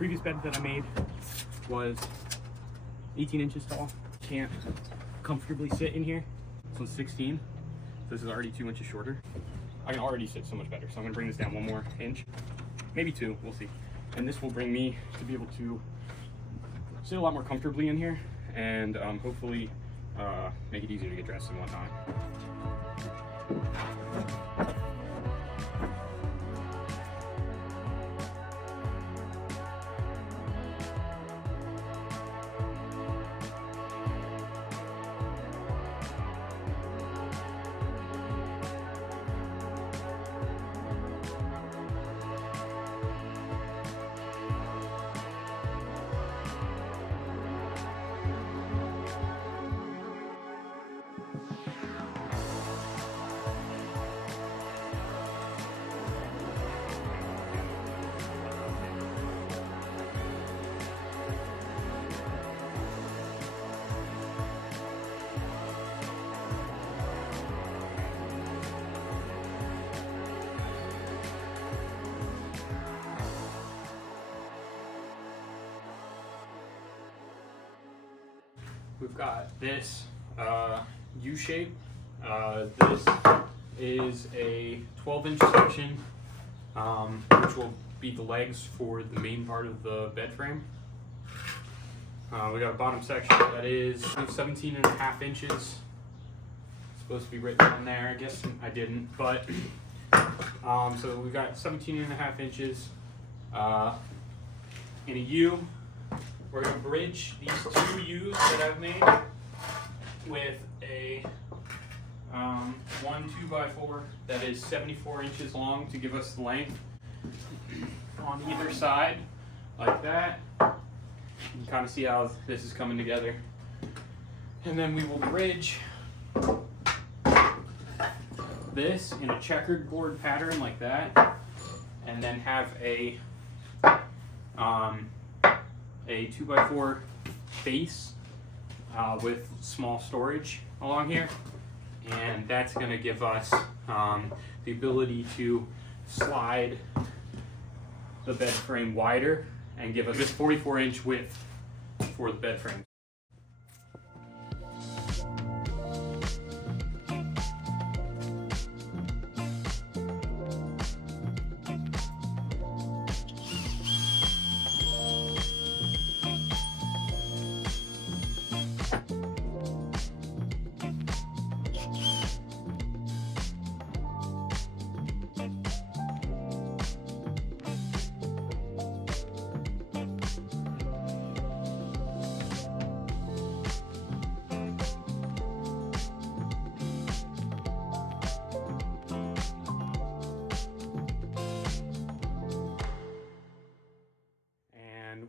previous bed that I made was 18 inches tall. Can't comfortably sit in here. This one's 16. This is already 2 inches shorter. I can already sit so much better. So I'm gonna bring this down 1 more inch, maybe 2, we'll see. And this will bring me to be able to sit a lot more comfortably in here and hopefully make it easier to get dressed and whatnot. We've got this U shape. This is a 12-inch section, which will be the legs for the main part of the bed frame. We got a bottom section that is 17.5 inches. It's supposed to be written on there. I guess I didn't, but so we've got 17.5 inches in a U. We're going to bridge these 2 U's that I've made with a 1 2x4 that is 74 inches long to give us the length on either side, like that. You can kind of see how this is coming together. And then we will bridge this in a checkered board pattern like that, and then have a 2x4 base with small storage along here, and that's going to give us the ability to slide the bed frame wider and give us this 44-inch width for the bed frame.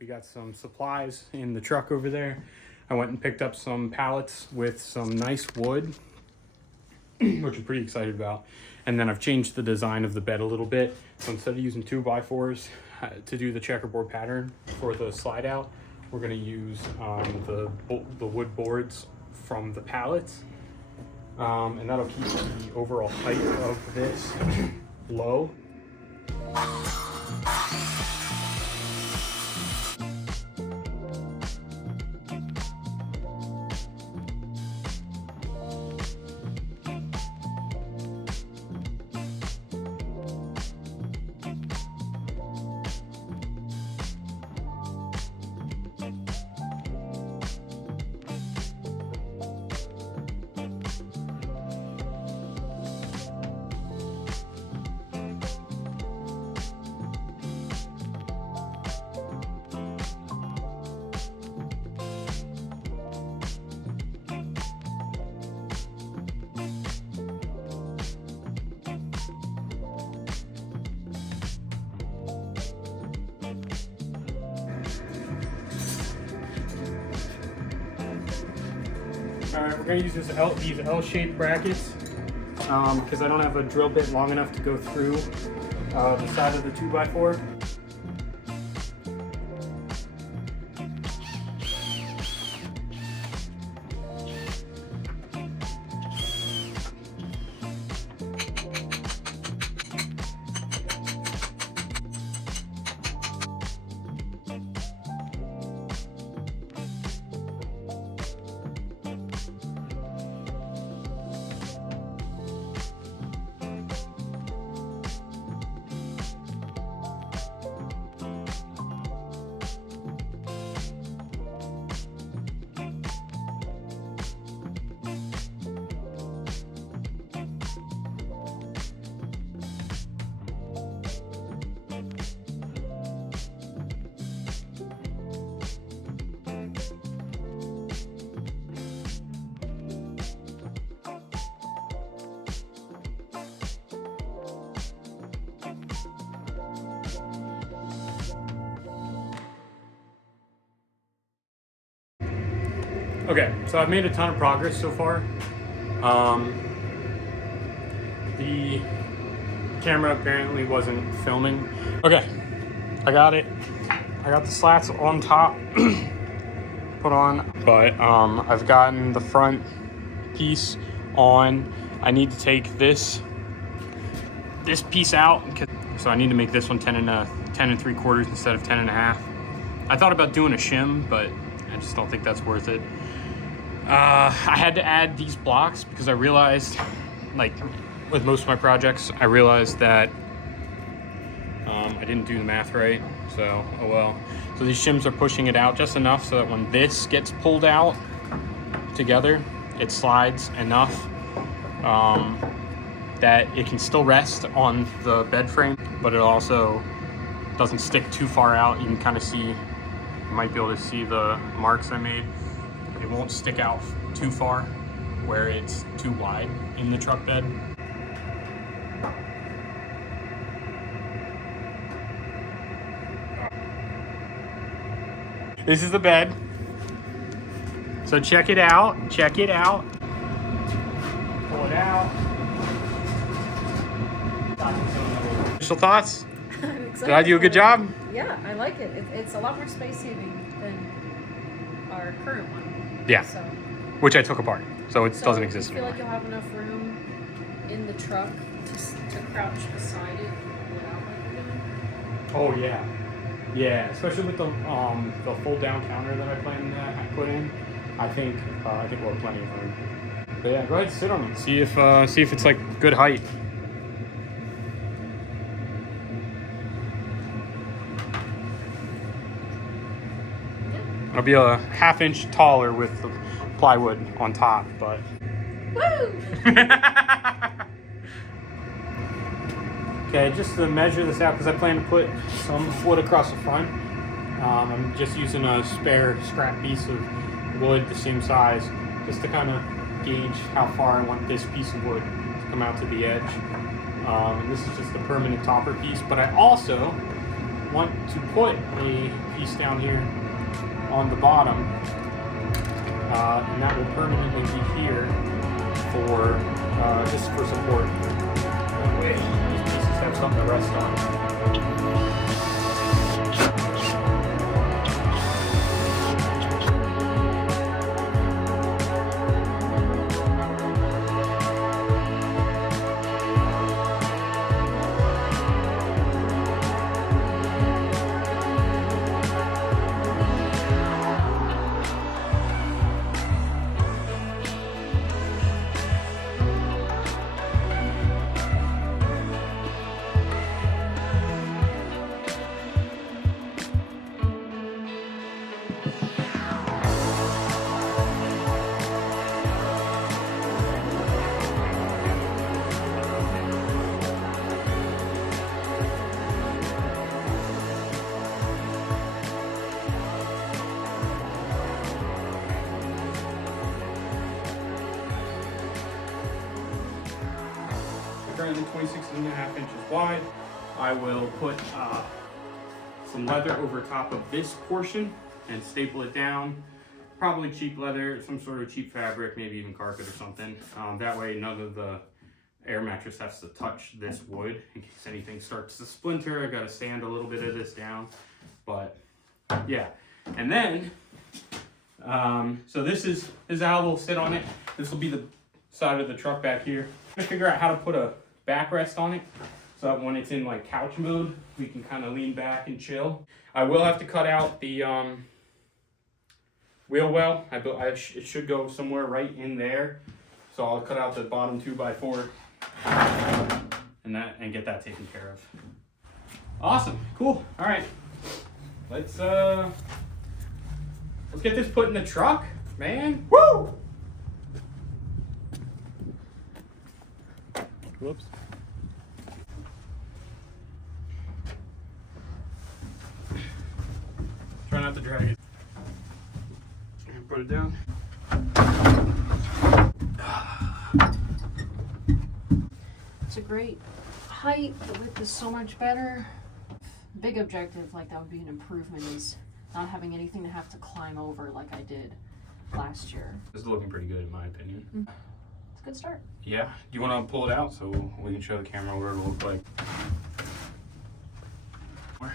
We got some supplies in the truck over there. I went and picked up some pallets with some nice wood, which I'm pretty excited about. And then I've changed the design of the bed a little bit. So instead of using 2x4s to do the checkerboard pattern for the slide out, we're going to use the wood boards from the pallets. And that'll keep the overall height of this low. Alright, we're going to use these L-shaped brackets because I don't have a drill bit long enough to go through the side of the 2x4. Okay, so I've made a ton of progress so far. The camera apparently wasn't filming. Okay, I got it. I got the slats on top put on, but I've gotten the front piece on. I need to take this piece out, so I need to make this one 10 and 3/4 instead of 10 and a half. I thought about doing a shim, but I just don't think that's worth it. I had to add these blocks because I realized, like with most of my projects, I realized that I didn't do the math right, so oh well. So these shims are pushing it out just enough so that when this gets pulled out together, it slides enough that it can still rest on the bed frame, but it also doesn't stick too far out. You can kind of see, you might be able to see the marks I made. It won't stick out too far where it's too wide in the truck bed. This is the bed. So check it out, check it out. Pull it out. Initial thoughts? I'm excited. Did I do a good job? Yeah, I like it. It's a lot more space saving than our current one. Yeah. So, Which I took apart, so it doesn't exist I feel anymore. like you'll have enough room in the truck to crouch beside it and pull it out like you're doing. Oh yeah, yeah. Especially with the fold down counter that I plan to put in. I think we'll have plenty of room. But yeah, go ahead, sit on it. See if it's like good height. It'll be a 1/2 inch taller with the plywood on top, but. Woo! Okay, just to measure this out, because I plan to put some wood across the front. I'm just using a spare scrap piece of wood the same size, just to kind of gauge how far I want this piece of wood to come out to the edge. This is just a permanent topper piece, but I also want to put a piece down here on the bottom, and that will permanently be here for just for support. That way, these pieces have something to rest on. Currently 26.5 inches wide. I will put some leather over top of this portion and staple it down. Probably cheap leather, some sort of cheap fabric, maybe even carpet or something. That way none of the air mattress has to touch this wood in case anything starts to splinter. I gotta sand a little bit of this down, but yeah. And then, so this is how we'll sit on it. This will be the side of the truck back here. I'm gonna figure out how to put a backrest on it so that when it's in like couch mode, we can kind of lean back and chill. I will have to cut out the wheel well. It should go somewhere right in there. So I'll cut out the bottom 2x4 and get that taken care of. Awesome, cool. All right, let's get this put in the truck, man. Woo! Whoops. Try not to drag it. And put it down. It's a great height. The width is so much better. Big objective, like that would be an improvement, is not having anything to have to climb over like I did. last year. This is looking pretty good in my opinion. It's a good start. Yeah. Do you want to pull it out so we can show the camera what it'll look like? More.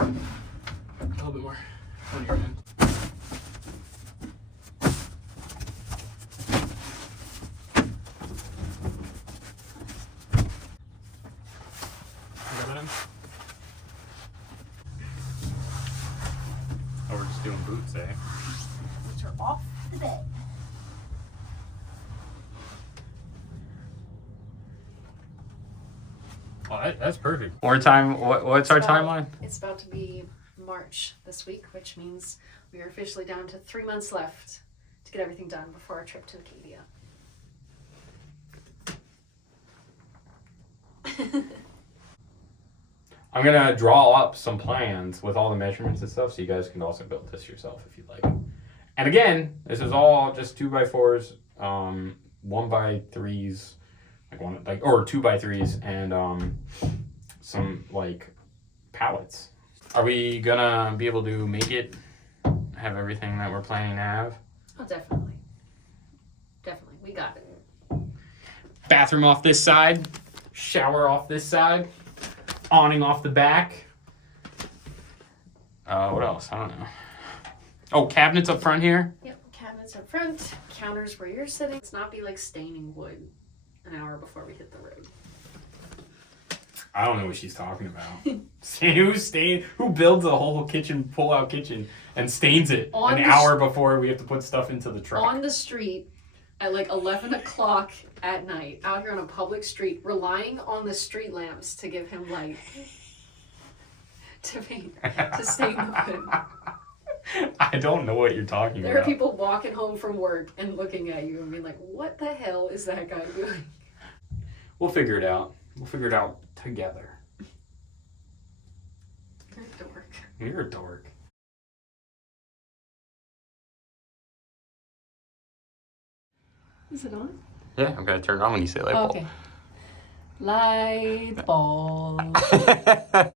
A little bit more. On your end. Oh, we're just doing boots, eh? Boots are off the bed. Oh, that's perfect. More time. What's our timeline? It's about to be March this week, which means we are officially down to 3 months left to get everything done before our trip to Acadia. I'm gonna draw up some plans with all the measurements and stuff, so you guys can also build this yourself if you'd like. And again, this is all just 2x4s, 1x3s, or 2x3s, and some like pallets. Are we gonna be able to make it have everything that we're planning to have? Oh, definitely. Definitely. We got it. Bathroom off this side, shower off this side, awning off the back. What else? I don't know. Oh, cabinets up front here. Yep, cabinets up front, counters where you're sitting. Let's not be like staining wood an hour before we hit the road. I don't know what she's talking about. Who builds a whole kitchen, pull-out kitchen, and stains it an hour before we have to put stuff into the truck? On the street at like 11 o'clock at night, out here on a public street, relying on the street lamps to give him light to stain the wood. I don't know what you're talking about. There are people walking home from work and looking at you and being like, what the hell is that guy doing? We'll figure it out. We'll figure it out together. You're a dork. You're a dork. Is it on? Yeah, I'm gonna turn it on when you say light bulb. Okay. Light bulb.